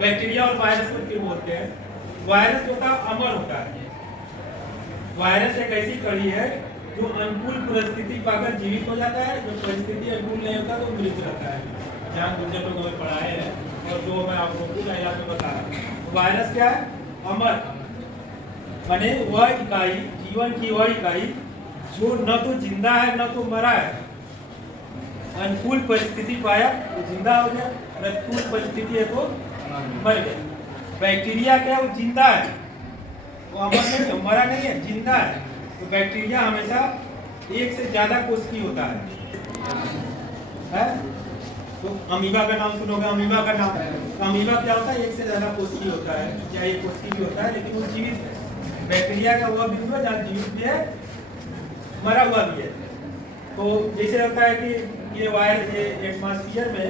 Bacteria और virus में क्यों होते हैं? वायरस जो होता है अमर होता है। वायरस एक ऐसी कड़ी है जो अनुकूल परिस्थिति पाकर जीवित हो जाता है, जो परिस्थिति अनुकूल नहीं होता तो मृत रहता है। जहाँ दूसरे लोग हमें पढ़ाए हैं और जो मैं आप लोगों को इलाज में बता रहा हूँ। वायरस क्या है? अमर, माने वह इकाई, जीवन की वह इकाई जो न तो जिंदा है न तो मरा है। अनुकूल परिस्थिति पाया तो जिंदा हो गया, प्रतिकूल परिस्थिति है तो मर गया। बैक्टीरिया क्या है? वो जिंदा है, वो अमर नहीं है, मरा नहीं है, जिंदा है। तो बैक्टीरिया हमेशा एक से ज्यादा कोशिकीय होता है? तो अमीबा का नाम सुनोगे, अमीबा का नाम। तो अमीबा क्या होता है? एक से ज्यादा कोशिकीय होता है, या एक कोशिकीय भी होता है लेकिन वो जीवित है। बैक्टीरिया का हुआ बिंदु है जहाँ जीवित भी है, मरा हुआ भी है। तो जैसे होता है कि ये वायर, ये एटमॉस्फेयर में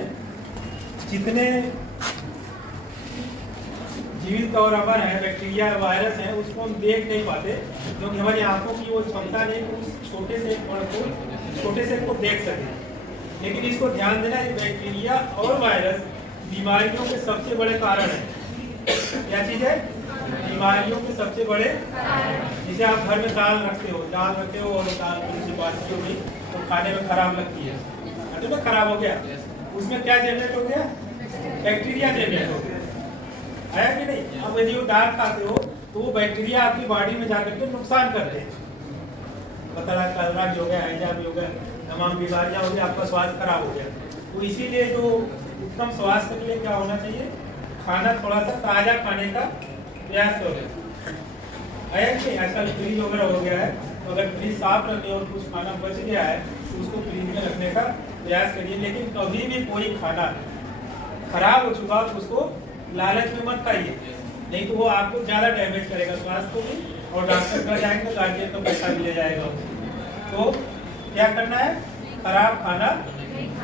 जितने जीवित और अमर है बैक्टीरिया वायरस है, उसको हम देख नहीं पाते क्योंकि हमारी आंखों की वो क्षमता नहीं कि उस छोटे से को देख सके। लेकिन इसको ध्यान देना है, बैक्टीरिया और वायरस बीमारियों के सबसे बड़े कारण है। क्या चीज है? बीमारियों के सबसे बड़े। जैसे आप घर में दाल रखते हो और दाल थोड़ी बासी हो गई तो खाने में खराब लगती है, तो ना खराब हो गया, उसमें क्या जनरेट हो गया? बैक्टीरिया जनरेट हो गया, आया कि नहीं? अब यदि वो दाल खाते हो तो वो बैक्टीरिया आपकी बॉडी में जाकर के नुकसान करते हैं। पता कलरा भी हो गया, हैजा भी हो गया, तमाम बीमारियां हो गई, आपका स्वास्थ्य खराब हो गया। तो इसीलिए जो उत्तम स्वास्थ्य के लिए क्या होना चाहिए? खाना थोड़ा सा ताजा खाने का प्रयास करो। आया कि आजकल फ्रीज वगैरह हो गया है, तो अगर फ्रीज साफ रखने और कुछ खाना बच गया है तो उसको फ्रीज में रखने का प्रयास करिए। लेकिन कभी भी कोई खाना खराब हो चुका तो उसको लालच में मत खाइए, नहीं तो वो आपको ज्यादा डैमेज करेगा स्वास्थ्य को भी, और डॉक्टर का जाएंगे, गार्जियन का पैसा भी ले जाएगा। तो क्या करना है? खराब खाना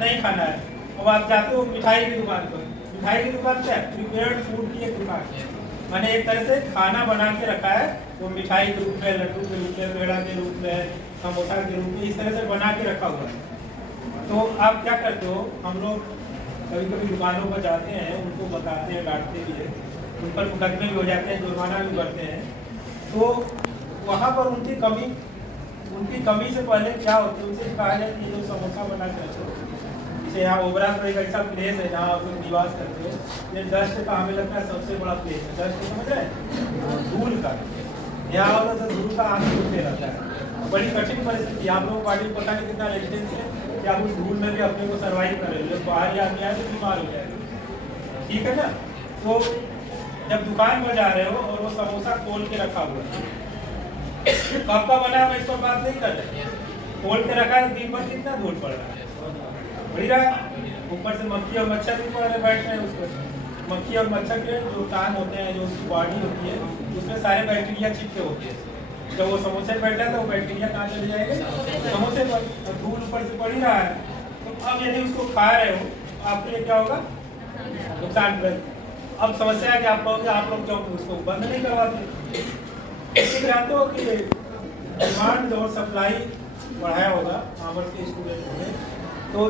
नहीं खाना है। अब आप जाते हो मिठाई की दुकान पर, मिठाई की दुकान क्या है? प्रिपेयर्ड फूड की एक दुकान है, मैंने एक तरह से खाना बना के रखा है, वो मिठाई के रूप में, लड्डू के रूप में, पेड़ा के रूप में, समोसा के रूप में, इस तरह से बना के रखा हुआ है। तो आप क्या करते हो? हम लोग कभी कभी दुकानों पर जाते हैं, उनको बताते हैं, डांटते भी है, उन पर मुकदमे भी हो जाते हैं, जुर्माना भी भरते हैं। तो वहाँ पर उनकी कमी से पहले क्या होती है? उनसे कहा जाए कि जो समोसा बना के रखो, जैसे यहाँ ओबरा तो एक ऐसा प्लेस है जहाँ आप लोग निवास करते हो, ये डस्ट का हमें लगता है सबसे बड़ा प्लेस है। डस्ट समझ रहे हैं? धूल का, यहाँ वाला सब धूल का आग उठते रहता है, बड़ी कठिन परिस्थिति। आप लोगों को बॉडी पता नहीं कितना रेजिस्टेंस है कि आप उस धूल में भी अपने को सर्वाइव कर रहे हो। जब बाहर आदमी आए तो बीमार हो जाए, ठीक है ना? तो जब दुकान पर जा रहे हो और वो समोसा खोल के रखा हुआ है, कब का बना है इस पर बात नहीं कर रहे, खोल के रखा है, दिन भर कितना धूल पड़ रहा है, बढ़ी रहा है, ऊपर से मक्खी और मच्छर भी पड़ रहे बैठ रहे हैं उस पर। मक्खी और मच्छर के जो कान होते हैं, जो उसकी बॉडी होती है, उसमें सारे बैक्टीरिया चिपके होते हैं। जब वो समोसे पे बैठा है तो वो बैक्टीरिया कहाँ चले जाएंगे? समोसे पर, और धूल ऊपर से पड़ ही रहा है। तो अब यदि उसको खा रहे हो आपके लिए क्या होगा? नुकसान कर। अब समस्या है कि आप कहोगे आप लोग क्यों उसको बंद नहीं करवाते? इसलिए जानते हो कि डिमांड और सप्लाई बढ़ाया होगा कॉमर्स के स्टूडेंट ने, तो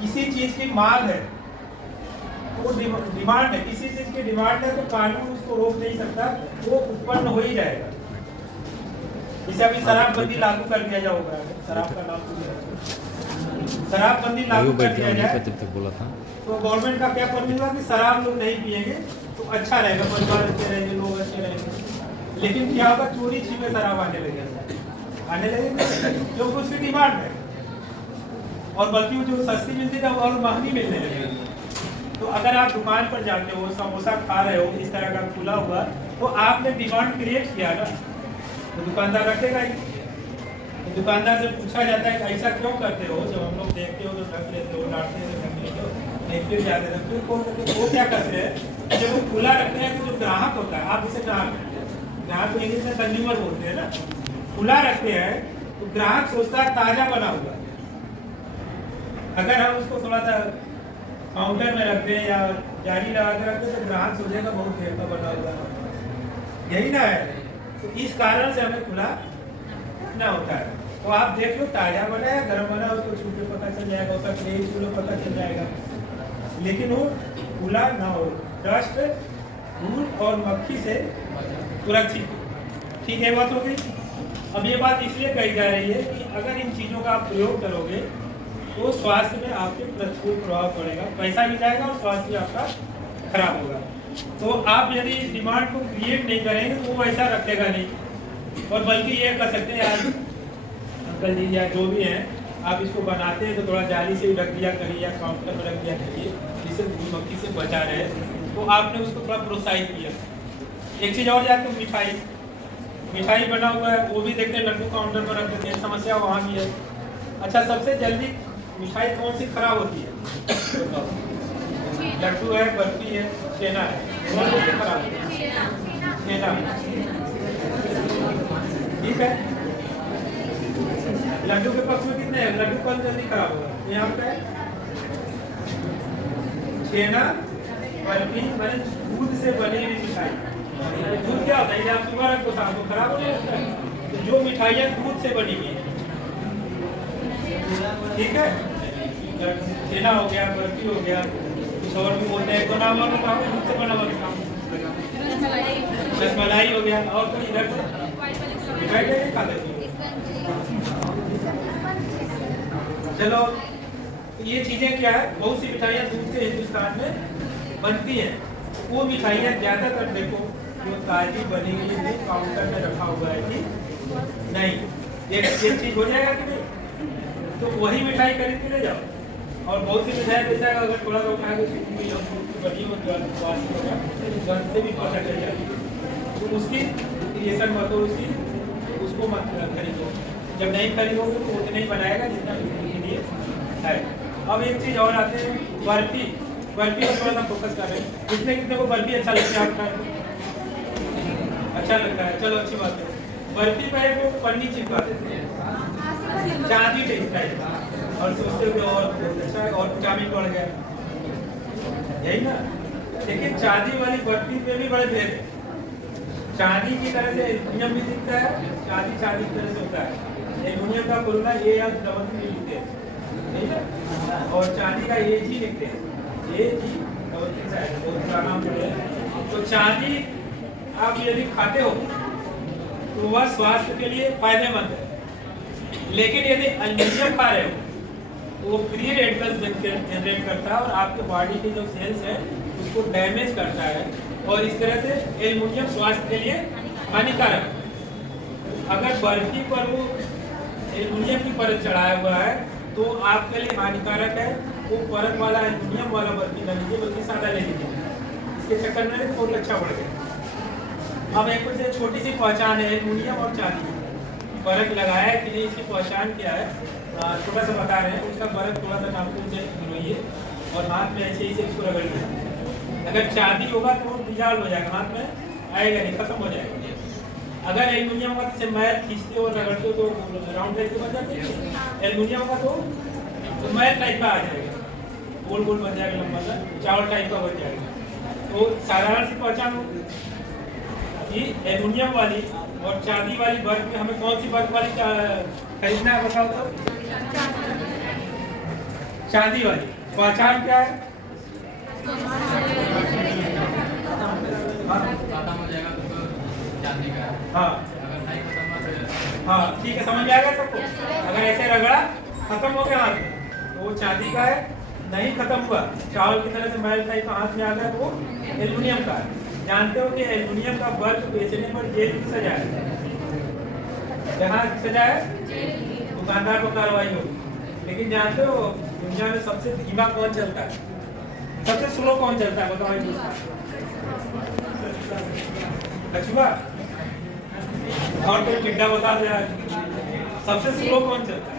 किसी चीज की मांग है वो डिमांड है, किसी चीज की डिमांड है तो कानून उसको रोक नहीं सकता, वो उत्पन्न हो ही जाएगा। जैसे अभी शराबबंदी लागू कर दिया जाएगा, शराब का नाम शराबबंदी लागू कर दिया जाए तो गवर्नमेंट का क्या पॉलिसी होगा कि शराब लोग नहीं पिएंगे तो अच्छा रहेगा, परिवार अच्छे रहेंगे, लोग अच्छे रहेंगे। लेकिन क्या होगा? चोरी छिपे शराब आने लगेगा क्योंकि उसकी डिमांड है, और बल्कि वो जो सस्ती मिलती है और महंगी मिलने लगेगी। तो अगर आप दुकान पर जाते हो, समोसा खा रहे हो इस तरह का खुला हुआ, तो आपने डिमांड क्रिएट किया ना, तो दुकानदार रखेगा ही। तो दुकानदार से पूछा जाता है कि ऐसा क्यों करते हो? जब हम लोग देखते हो तो ढक लेते हो, डांटते हो ढक लेते हो, देखते जाते हैं, फिर वो क्या करते हैं? जब वो खुला रखते हैं तो जो ग्राहक होता है, आप इसे ग्राहक इंग्लिश में कंज्यूमर बोलते हैं ना, खुला रखते हैं तो ग्राहक सोचता है ताजा बना हुआ है। अगर हम उसको थोड़ा सा काउंटर में रख दें या जारी लगा के रख दें तो ग्राहक सोचेगा बहुत देर का बना हुआ है, यही ना है। तो इस कारण से हमें खुला रखना होता है। तो आप देख लो ताजा बना है, गर्म बना, उसको छू के पता चल जाएगा, उसका नहीं छू लो पता चल जाएगा, लेकिन वो खुला ना हो। डस्ट, धूल और मक्खी से सुरक्षित। ठीक है, बात हो गई। अब ये बात इसलिए कही जा रही है कि अगर इन चीज़ों का आप प्रयोग करोगे तो स्वास्थ्य में आपके प्रतिकूल प्रभाव पड़ेगा, पैसा भी जाएगा और स्वास्थ्य भी आपका खराब होगा। तो आप यदि इस डिमांड को क्रिएट नहीं करेंगे तो वो वैसा रखेगा नहीं, और बल्कि ये कर सकते हैं यार अंकल जी या जो भी हैं, आप इसको बनाते हैं तो थोड़ा जाली से भी रख दिया करिए या काउंटर में रख दिया करिए जिससे धूल मक्खी से बचा रहे। तो आपने उसको थोड़ा प्रोत्साहित किया। एक चीज़ और याद, तो मिठाई बना हुआ है वो भी देखते हैं, लड्डू काउंटर पर रख देते हैं, समस्या वहाँ भी है। अच्छा, सबसे जल्दी मिठाई कौन सी खराब होती है? लड्डू है, बर्फी है, छेना है, कौन सी खराब होती है? छेना। ठीक है, लड्डू के पक्ष में कितने हैं? लड्डू कौन जल्दी खराब होगा? यहाँ पे छेना, बर्फी मैंने दूध से बनी हुई मिठाई। दूध क्या होता है? आप सुबह रखो शाम को खराब हो जाता है। तो जो मिठाइयाँ दूध से बनी हुई है, ठीक है, छेना हो गया, बर्फी हो गया, कुछ और भी बोलते हैं तो नाम और बताओ, दूध से बना हुआ रसमलाई हो गया, और कोई इधर मिठाई नहीं खा लेते। चलो, ये चीजें क्या है, बहुत सी मिठाइयाँ दूध से हिंदुस्तान में बनती हैं। वो मिठाइयाँ ज्यादातर देखो जो ताजी बनी हुई है, काउंटर में रखा हुआ है कि नहीं, ये चीज हो जाएगा कि नहीं, तो वही मिठाई खरीद के ले जाओ। और बहुत सी मिठाई जैसा अगर थोड़ा सा उठाएंगे बनी हो गंद से भी पता चल जाएगी, तो उसकी क्रिएशन मत हो, उसको मत खरीदो। जब नहीं खरीदोगे तो उतना ही बनाएगा जितना लिए है। अब एक चीज़ और आते हैं, बर्फी पर थोड़ा सा फोकस कर रहे हैं। कितने कितने को बर्फी अच्छा लगता है? आपका अच्छा लगता है, चलो अच्छी बात है। बर्फी पर वो पन्नी चिपका देते हैं, चांदी टेक्सटाइल, और सोचते हो और अच्छा है और चाबी पड़ गया, यही ना। लेकिन चांदी वाली बर्फी में भी बड़े भेद है। चांदी की तरह से एल्युमिनियम भी दिखता है, चांदी की तरह से होता है। एल्युमिनियम का फॉर्मूला ए या डबल भी लिखते हैं, ठीक है, और चांदी का ए जी लिखते हैं, ए जी डबल बहुत पुराना है। तो चांदी आप यदि खाते हो तो वह स्वास्थ्य के लिए फायदेमंद है, लेकिन यदि एल्युमिनियम खा रहे हो तो वो फ्री रेडिकल्स जनरेट करता है और आपके बॉडी के जो सेल्स हैं उसको डैमेज करता है, और इस तरह से एल्युमिनियम स्वास्थ्य के लिए हानिकारक है। अगर बर्फी पर वो एल्युमिनियम की परत चढ़ाया हुआ है तो आपके लिए हानिकारक है। वो परत वाला एल्युमिनियम वाला बर्फी न लीजिए, बल्कि सादा ले लीजिए। इसके चक्कर में बहुत अच्छा बढ़ गया। अब एक कुछ छोटी सी पहचान है एल्युमिनियम और चांदी, फर्क लगाया है कि नहीं, इसकी पहचान क्या है छोटा सा बता रहे हैं। उसका फर्क थोड़ा सा नाखून से गिरोइए और हाथ में ऐसे ही से इसको रगड़िए। अगर चांदी होगा तो वो डिजॉल्व हो जाएगा, हाथ में आएगा नहीं, खत्म हो जाएगा। अगर एल्युमिनियम होगा तो मैल खींचते हो और रगड़ते हो तो राउंड टाइप के बन जाते हैं। एल्युमिनियम होगा तो मैल टाइप का आ जाएगा, गोल गोल बन जाएगा, लंबा सा चावल टाइप का बन जाएगा। तो साधारण सी पहचान हो कि एल्युमिनियम वाली और चांदी वाली बर्फ में हमें कौन सी बर्फ वाली खरीदना है, बताओ तो? चांदी वाली। पहचान क्या है? हाँ हाँ, ठीक है, समझ में आएगा सबको। अगर ऐसे रगड़ा खत्म हो गया हाथ में तो वो चांदी का है, नहीं खत्म हुआ चावल की तरह से मैल टाइप का हाथ में आ गया तो वो एल्युमिनियम का है। जानते हो कि एल्युमिनियम का बल्ब बेचने पर जेल की सजा है, जहाँ सजा है दुकानदार को कार्रवाई होगी। लेकिन जानते हो दुनिया में सबसे धीमा कौन चलता है, सबसे स्लो कौन चलता है, बताओ? कछुआ और कोई टिड्डा बता दे, सबसे स्लो कौन चलता है?